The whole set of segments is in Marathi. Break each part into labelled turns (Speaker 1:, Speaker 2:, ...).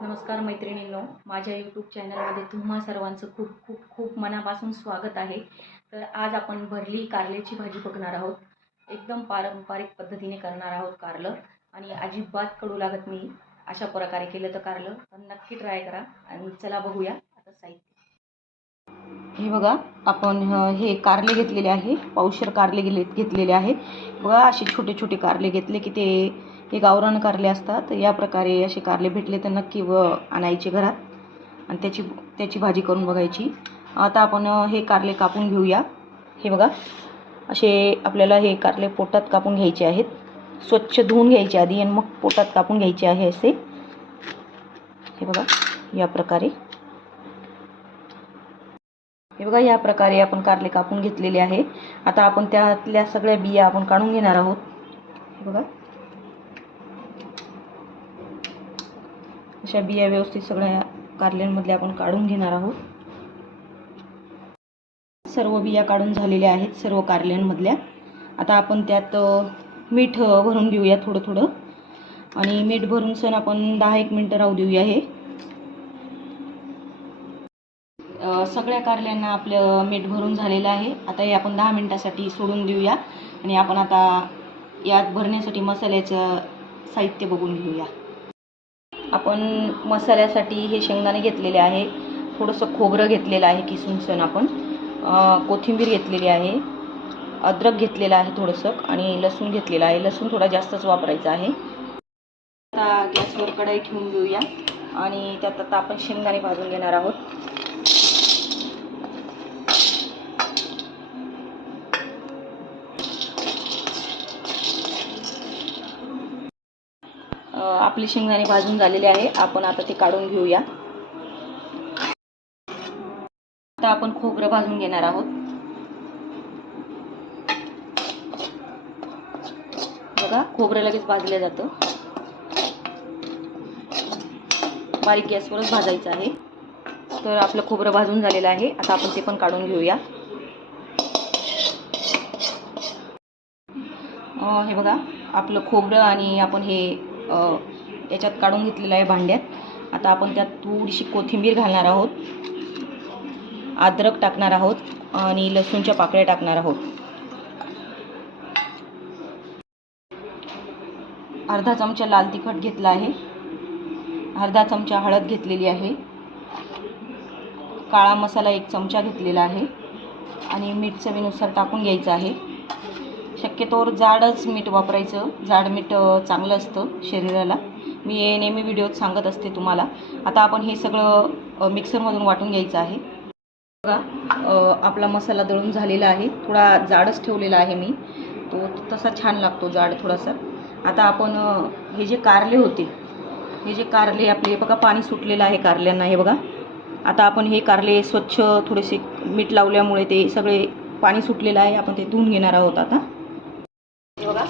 Speaker 1: नमस्कार मैत्रिणींनो माझ्या यूट्यूब चॅनलमध्ये तुम्हा सर्वांचं खूप खूप खूप मनापासून स्वागत आहे. तर आज आपण भरली कारल्याची भाजी बघणार आहोत. एकदम पारंपरिक पद्धतीने करणार आहोत कारलं. आणि अजिबात कडू लागत नाही. अशा प्रकारे केलं तर कारलं. तर नक्की ट्राय करा आणि चला बघूया आता साहित्य. हे बघा आपण हे कारले घेतलेले आहे. पावशर कारले गेले घेतलेले आहे बघा असे छोटे छोटे कारले घेतले की ते हे गावरान कारले असतात. या प्रकारे असे कारले भेटले तर नक्की व आणायचे घरात. आणि त्याची त्याची भाजी करून बघायची. आता आपण हे कारले कापून घेऊया. हे बघा. असे आपल्याला हे कारले पोटात कापून घ्यायचे आहेत. स्वच्छ धुवून घ्यायचे आधी आणि मग पोटात कापून घ्यायचे आहे असे. हे बघा. या प्रकारे. हे बघा या प्रकारे आपण कारले कापून घेतलेले आहे. आता आपण त्यातल्या सगळ्या बिया आपण काढून घेणार आहोत. हे बघा. अशा बिया व्यवस्थित सगळ्या कारल्यांमधल्या आपण काढून घेणार आहोत. सर्व बिया काढून झालेल्या आहेत सर्व कारल्यांमधल्या. आता आपण त्यात मीठ भरून घेऊया थोडं थोडं. आणि मीठ भरून सण आपण दहा एक मिनटं राहू देऊया हे. सगळ्या कारल्यांना आपलं मीठ भरून झालेलं आहे. आता हे आपण दहा मिनटासाठी सोडून देऊया. आणि आपण आता यात भरण्यासाठी मसाल्याचं साहित्य बघून घेऊया. आपण मसाल्यासाठी हे शेंगदाणे घेतलेले आहे. थोडंसं खोबरं घेतलेलं आहे किसून सण आपण कोथिंबीर घेतलेली आहे. अद्रक घेतलेलं आहे थोडंसं आणि लसूण घेतलेलं आहे. लसूण थोडा जास्तच वापरायचा आहे. आता गॅसवर कढई ठेवून घेऊया आणि त्यात आता आपण शेंगदाणे भाजून घेणार आहोत. आपले शेंगदाणे भाजून झालेले आहे. आपण आता ते काढून घेऊया. आता आपण खोबरं भाजून घेणार आहोत. बघा खोबरं लगेच भाजलं जातं. बारीक गॅसवरच भाजायचं आहे. तर आपलं खोबरं भाजून झालेलं आहे. आता आपण ते पण काढून घेऊया. हे बघा आपलं खोबरं आणि आपण हे याच्यात काढून घेतलेलं आहे भांड्यात. आता आपण त्यात थोडीशी कोथिंबीर घालणार आहोत. अद्रक टाकणार आहोत आणि लसूणच्या पाकळ्या टाकणार आहोत. अर्धा चमचा लाल तिखट घेतला आहे. अर्धा चमचा हळद घेतलेली आहे. काळा मसाला एक चमचा घेतलेला आहे. आणि मीठ चवीनुसार टाकून घ्यायचं आहे. शक्यतोवर जाडच मीठ वापरायचं. जाड मीठ चांगलं असतं शरीराला. मी हे नेहमी व्हिडिओत सांगत असते तुम्हाला. आता आपण हे सगळं मिक्सरमधून वाटून घ्यायचं आहे. बघा आपला मसाला दळून झालेला आहे. थोडा जाडच ठेवलेला आहे मी. तो तसा छान लागतो जाड थोडासा. आता आपण हे जे कारले होते हे जे कारले आपले बघा पाणी सुटलेलं आहे कारल्यांना हे बघा. आता आपण हे कारले स्वच्छ थोडेसे मीठ लावल्यामुळे ते सगळे पाणी सुटलेलं आहे. आपण ते धुवून घेणार आहोत आता. बघा.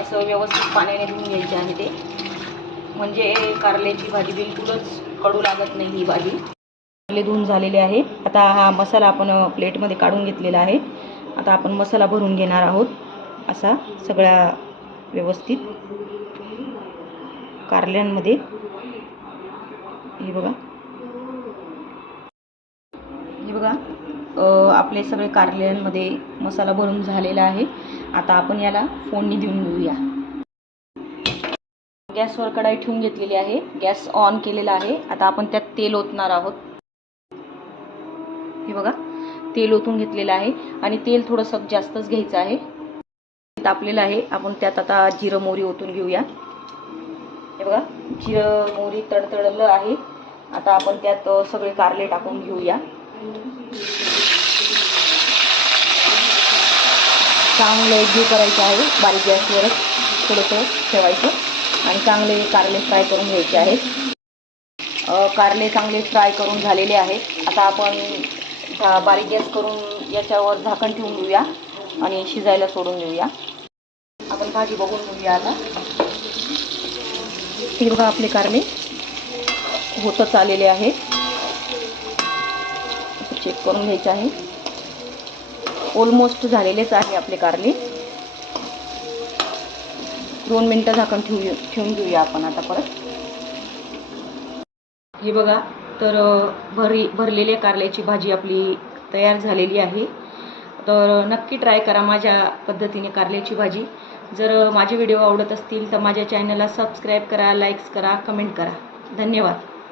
Speaker 1: असं व्यवस्थित पाण्याने धुवून घ्यायचे आहे ते. म्हणजे कारल्याची भाजी बिलकुलच कडू लागत नाही ही भाजी. कारले धुवून झालेले आहे. आता हा मसाला आपण प्लेटमध्ये काढून घेतलेला आहे. आता आपण मसाला भरून घेणार आहोत. असा सगळ्या व्यवस्थित कारल्यांमध्ये. हे बघा. हे बघा. आपले सगळे कारल्यांमध्ये मसाला भरून झालेला आहे. आता आपण याला फोडणी देऊन घेऊया. गॅसवर कढाई ठेवून घेतलेली आहे. गॅस ऑन केलेला आहे. आता आपण त्यात तेल ओतणार आहोत. हे बघा तेल ओतून घेतलेलं आहे आणि तेल थोडंसं जास्तच घ्यायचं आहे. तापलेलं आहे. आपण त्यात आता जिरं मोहरी ओतून घेऊया. हे बघा जिरं मोहरी तडतडलं आहे. आता आपण त्यात सगळे कारले टाकून घेऊया. चांगलं एकजीव करायचं आहे बारीक गॅसवरच थोडंसं ठेवायचं आणि चांगले कारले फ्राय करून घ्यायचे आहेत. कारले चांगले फ्राय करून झालेले आहेत. आता आपण बारीक गॅस करून याच्यावर झाकण ठेवून घेऊया आणि शिजायला सोडून देऊया. आपण भाजी बघून घेऊया आता. हे बघा आपले कारले होतच आलेले आहेत. चेक करून घ्यायचे आहे. ऑलमोस्ट झालेलेच आहे आपले कारले. दोन मिनटं झाकण ठेवू ठेवून घेऊया आपण आता परत. हे बघा तर भरी भरलेल्या कारल्याची भाजी आपली तयार झालेली आहे. तर नक्की ट्राय करा माझ्या पद्धतीने कारल्याची भाजी. जर माझे व्हिडिओ आवडत असतील तर माझ्या चॅनलला सबस्क्राईब करा लाईक्स करा कमेंट करा. धन्यवाद.